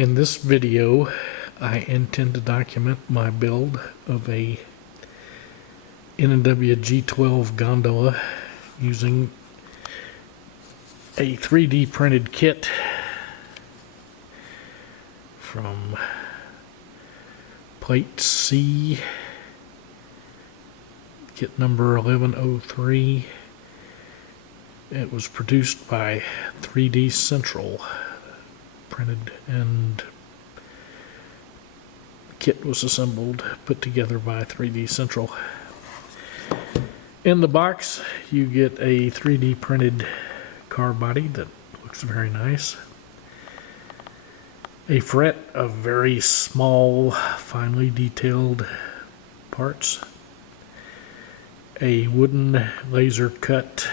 In this video, I intend to document my build of a N&W G-12 gondola using a 3D printed kit from plate C, kit number 1103. It was produced by 3D Central, printed, and the kit was assembled, put together by 3D Central. In the box, you get a 3D printed car body that looks very nice. A fret of very small, finely detailed parts. A wooden laser cut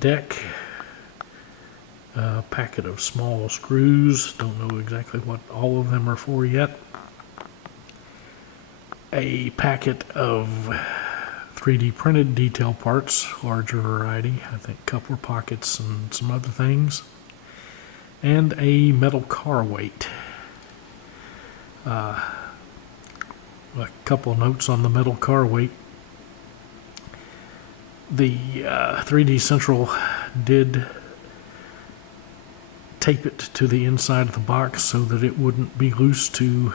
deck. A packet of small screws. Don't know exactly what all of them are for yet. A packet of 3D printed detail parts, larger variety, I think coupler pockets and some other things, and a metal car weight. A couple notes on the metal car weight. The 3D Central did tape it to the inside of the box so that it wouldn't be loose to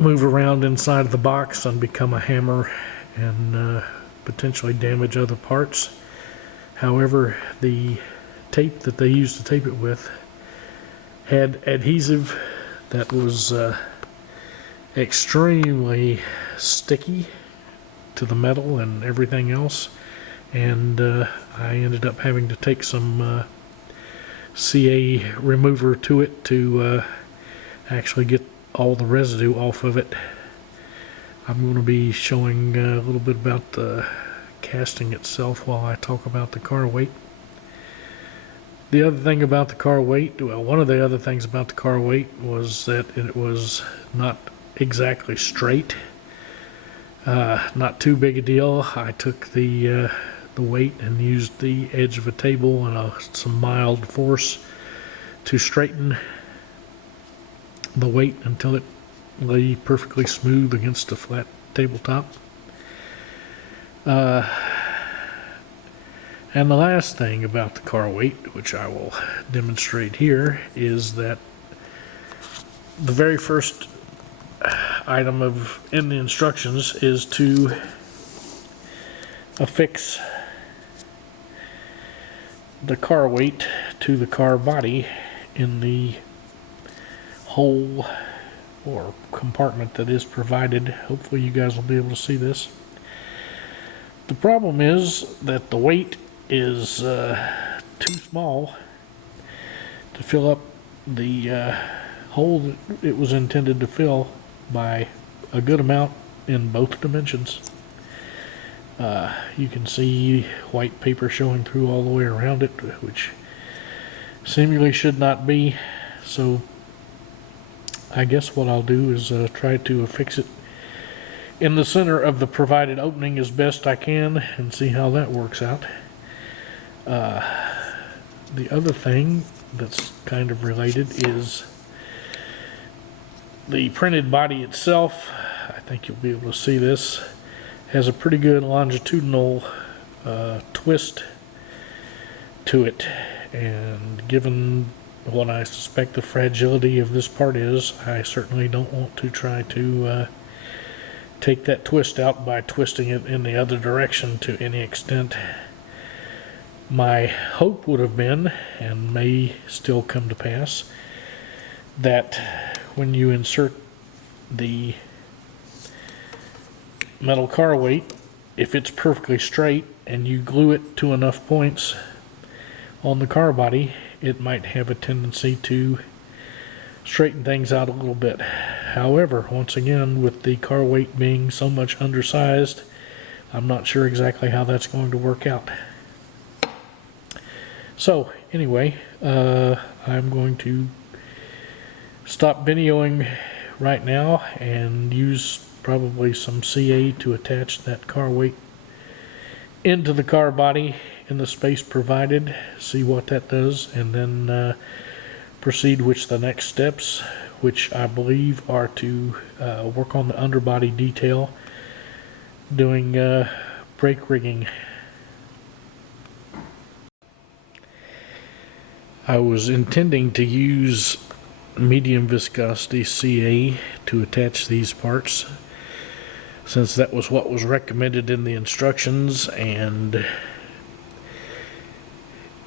move around inside of the box and become a hammer and potentially damage other parts. However, the tape that they used to tape it with had adhesive that was extremely sticky to the metal and everything else, and I ended up having to take some CA remover to it to actually get all the residue off of it. I'm going to be showing a little bit about the casting itself while I talk about the car weight. The other thing about the car weight, well, one of the other things about the car weight was that it was not exactly straight. Not too big a deal. I took the weight and used the edge of a table and some mild force to straighten the weight until it lay perfectly smooth against a flat tabletop. And the last thing about the car weight, which I will demonstrate here, is that the very first item in the instructions is to affix the car weight to the car body in the hole or compartment that is provided. Hopefully you guys will be able to see this. The problem is that the weight is too small to fill up the hole that it was intended to fill by a good amount in both dimensions. You can see white paper showing through all the way around it, which seemingly should not be. So I guess what I'll do is try to affix it in the center of the provided opening as best I can and see how that works out. The other thing that's kind of related is the printed body itself. I think you'll be able to see this. Has a pretty good longitudinal twist to it, and given what I suspect the fragility of this part is, I certainly don't want to try to take that twist out by twisting it in the other direction to any extent. My hope would have been, and may still come to pass, that when you insert the metal car weight, if it's perfectly straight and you glue it to enough points on the car body, it might have a tendency to straighten things out a little bit. However, once again, with the car weight being so much undersized, I'm not sure exactly how that's going to work out. So anyway, I'm going to stop videoing right now and use probably some CA to attach that car weight into the car body in the space provided, see what that does, and then proceed with the next steps, which I believe are to work on the underbody detail, doing brake rigging. I was intending to use medium viscosity CA to attach these parts, since that was what was recommended in the instructions, and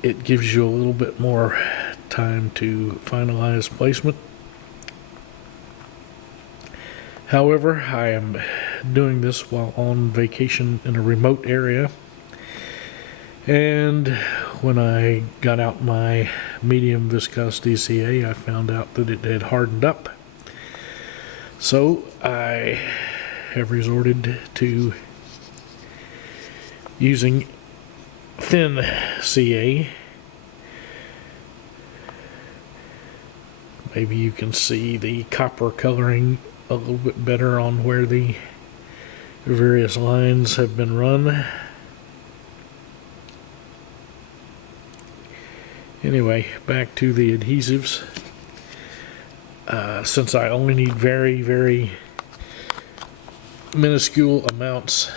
it gives you a little bit more time to finalize placement. However, I am doing this while on vacation in a remote area, and when I got out my medium viscosity CA, I found out that it had hardened up. So I have resorted to using thin CA. Maybe you can see the copper coloring a little bit better on where the various lines have been run. Anyway, back to the adhesives. Since I only need very, very minuscule amounts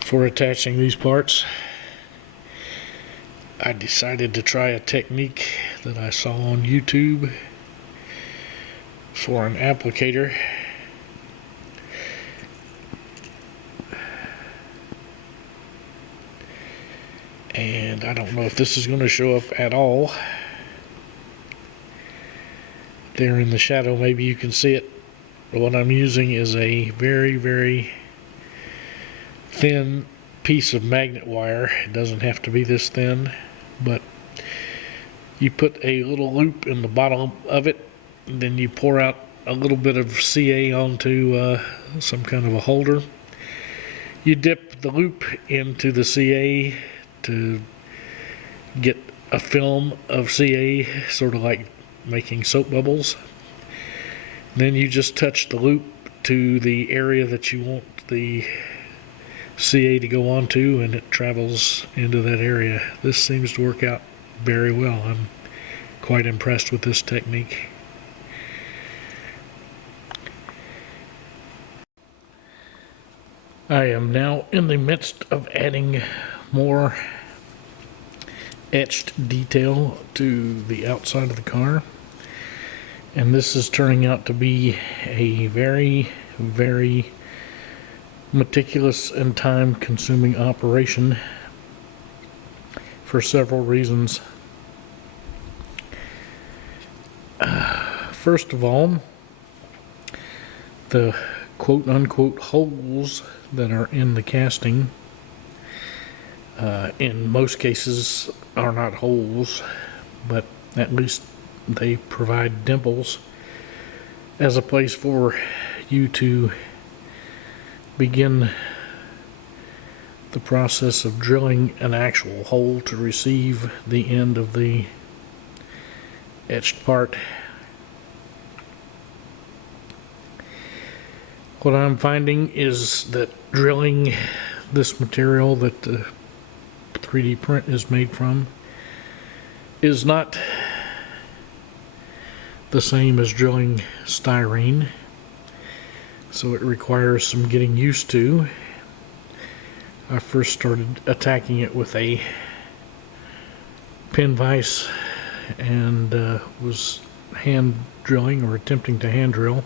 for attaching these parts, I decided to try a technique that I saw on YouTube for an applicator. And I don't know if this is going to show up at all. There in the shadow, maybe you can see it. But what I'm using is a very, very thin piece of magnet wire. It doesn't have to be this thin, but you put a little loop in the bottom of it, and then you pour out a little bit of CA onto some kind of a holder. You dip the loop into the CA to get a film of CA, sort of like making soap bubbles. Then you just touch the loop to the area that you want the CA to go onto, and it travels into that area. This seems to work out very well. I'm quite impressed with this technique. I am now in the midst of adding more etched detail to the outside of the car, and this is turning out to be a very, very meticulous and time-consuming operation for several reasons. First of all, the quote-unquote holes that are in the casting in most cases are not holes, but at least they provide dimples as a place for you to begin the process of drilling an actual hole to receive the end of the etched part. What I'm finding is that drilling this material that the 3D print is made from is not the same as drilling styrene, so it requires some getting used to. I first started attacking it with a pin vise and was hand drilling, or attempting to hand drill,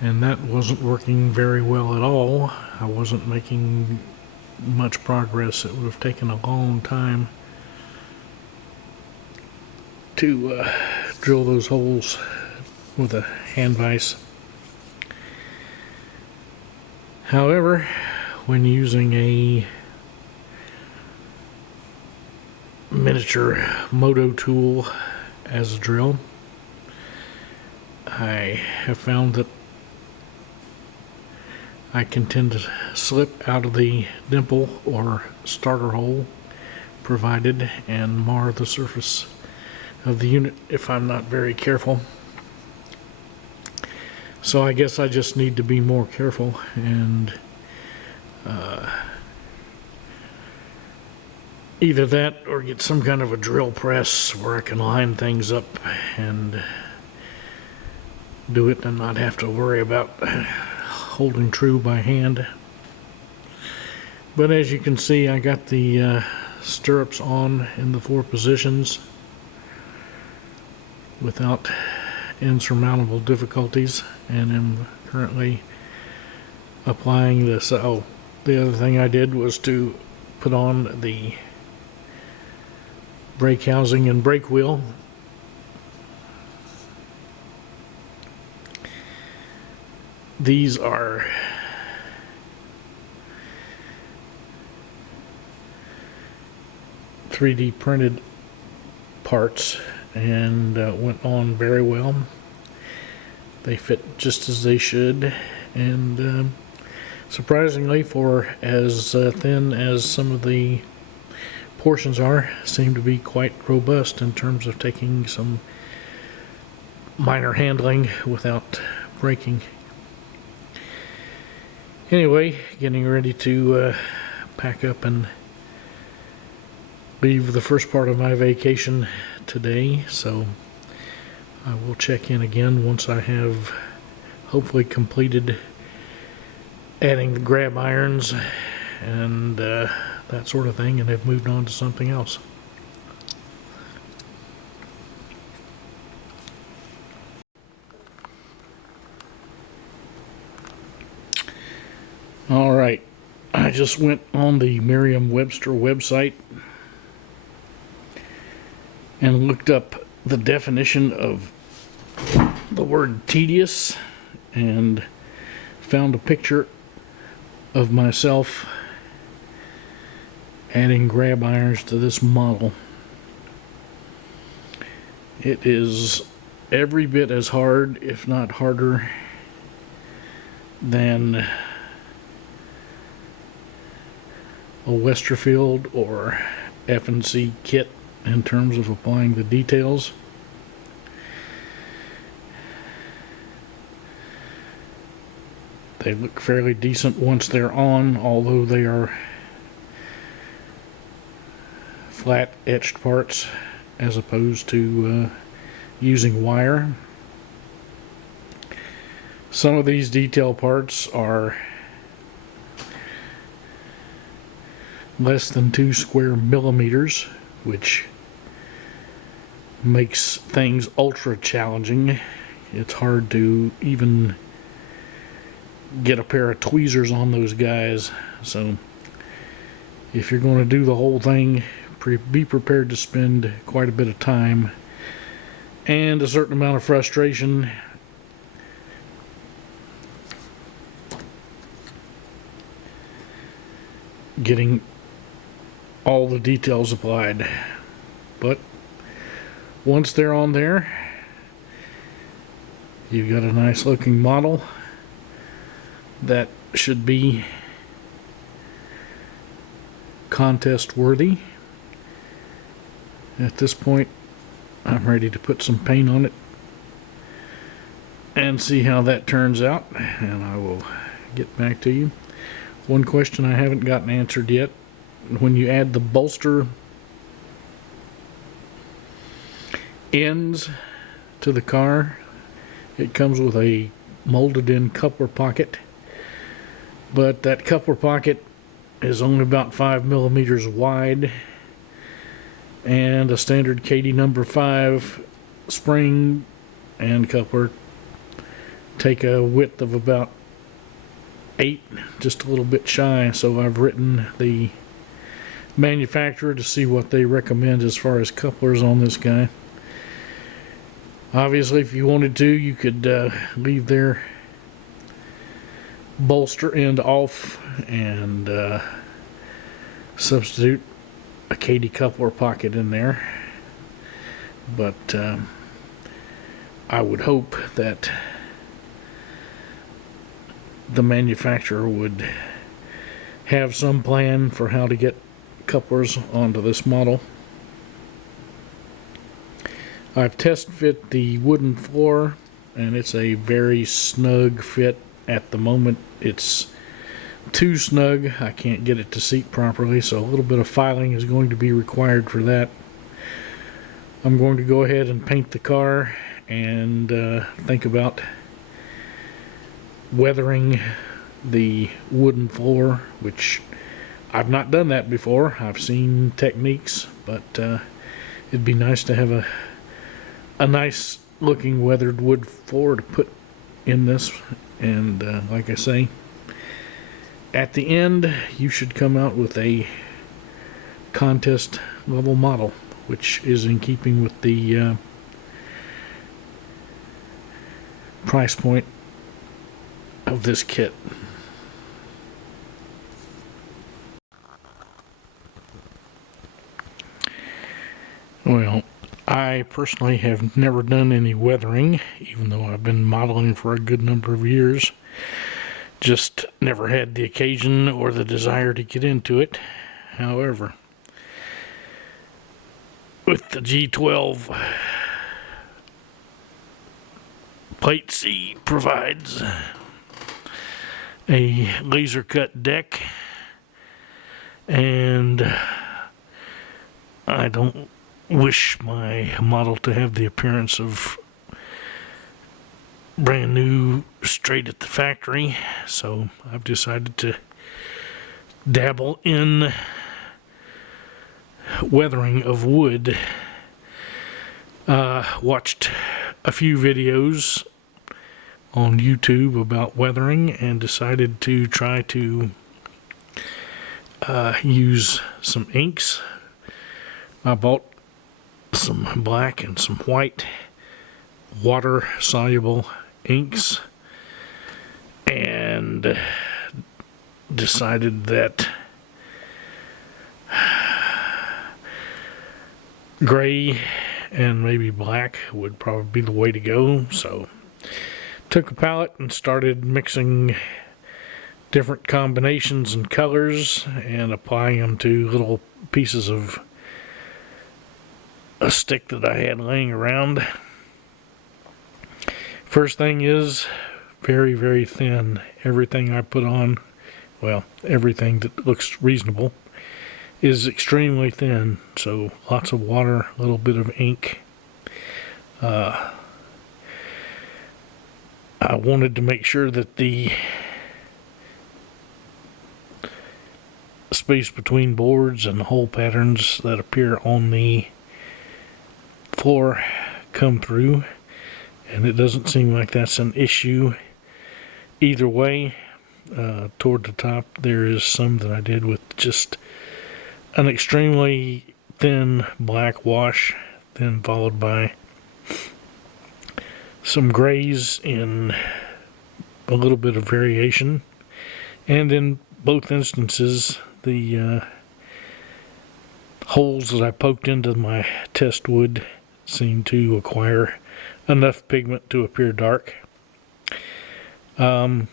and that wasn't working very well at all. I wasn't making much progress. It would have taken a long time to drill those holes with a hand vise. However, when using a miniature moto tool as a drill, I have found that I can tend to slip out of the dimple or starter hole provided and mar the surface of the unit if I'm not very careful. So I guess I just need to be more careful either that or get some kind of a drill press where I can line things up and do it and not have to worry about holding true by hand. But as you can see, I got the stirrups on in the 4 positions without insurmountable difficulties, and am currently applying this. Oh, the other thing I did was to put on the brake housing and brake wheel. These are .3D printed parts and went on very well. They fit just as they should, and surprisingly, for as thin as some of the portions are, seem to be quite robust in terms of taking some minor handling without breaking. Anyway, getting ready to pack up and leave the first part of my vacation today, so I will check in again once I have hopefully completed adding the grab irons and that sort of thing, and have moved on to something else. Alright, I just went on the Merriam-Webster website and looked up the definition of the word tedious and found a picture of myself adding grab irons to this model. It is every bit as hard, if not harder, than a Westerfield or F&C kit in terms of applying the details. They look fairly decent once they're on, although they are flat etched parts as opposed to using wire. Some of these detail parts are less than 2 square millimeters, which makes things ultra challenging. It's hard to even get a pair of tweezers on those guys, so if you're going to do the whole thing, be prepared to spend quite a bit of time and a certain amount of frustration getting all the details applied. But once they're on there, you've got a nice looking model that should be contest worthy. At this point, I'm ready to put some paint on it and see how that turns out, and I will get back to you. One question I haven't gotten answered yet: when you add the bolster ends to the car, it comes with a molded in coupler pocket, but that coupler pocket is only about 5 millimeters wide, and a standard Katie number 5 spring and coupler take a width of about 8, just a little bit shy. So I've written the manufacturer to see what they recommend as far as couplers on this guy. Obviously, if you wanted to, you could leave their bolster end off and substitute a Katie coupler pocket in there, but I would hope that the manufacturer would have some plan for how to get couplers onto this model. I've test fit the wooden floor, and it's a very snug fit at the moment. It's too snug. I can't get it to seat properly, so a little bit of filing is going to be required for that. I'm going to go ahead and paint the car and think about weathering the wooden floor, which I've not done that before. I've seen techniques, but it'd be nice to have a nice looking weathered wood floor to put in this. And like I say, at the end you should come out with a contest level model, which is in keeping with the price point of this kit. Well, I personally have never done any weathering, even though I've been modeling for a good number of years. Just never had the occasion or the desire to get into it. However, with the G12, Plate C provides a laser cut deck, and I don't wish my model to have the appearance of brand new, straight at the factory, so I've decided to dabble in weathering of wood. Watched a few videos on YouTube about weathering and decided to try to use some inks. I bought some black and some white water soluble inks and decided that gray and maybe black would probably be the way to go. So took a palette and started mixing different combinations and colors and applying them to little pieces of a stick that I had laying around. First thing is very, very thin. Everything I put on, well, everything that looks reasonable, is extremely thin. So lots of water, a little bit of ink. I wanted to make sure that the space between boards and the hole patterns that appear on the floor come through, and it doesn't seem like that's an issue either way. Toward the top there is some that I did with just an extremely thin black wash, then followed by some grays in a little bit of variation, and in both instances the holes that I poked into my test wood seem to acquire enough pigment to appear dark. Haven't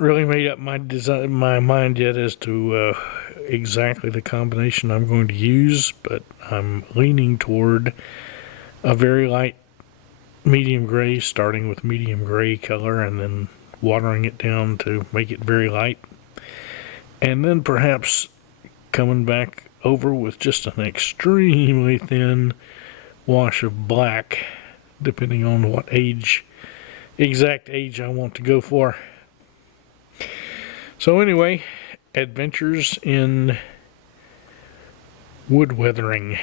really made up my mind yet as to exactly the combination I'm going to use, but I'm leaning toward a very light medium gray, starting with medium gray color and then watering it down to make it very light, and then perhaps coming back over with just an extremely thin wash of black, depending on what exact age I want to go for. So anyway, adventures in wood weathering.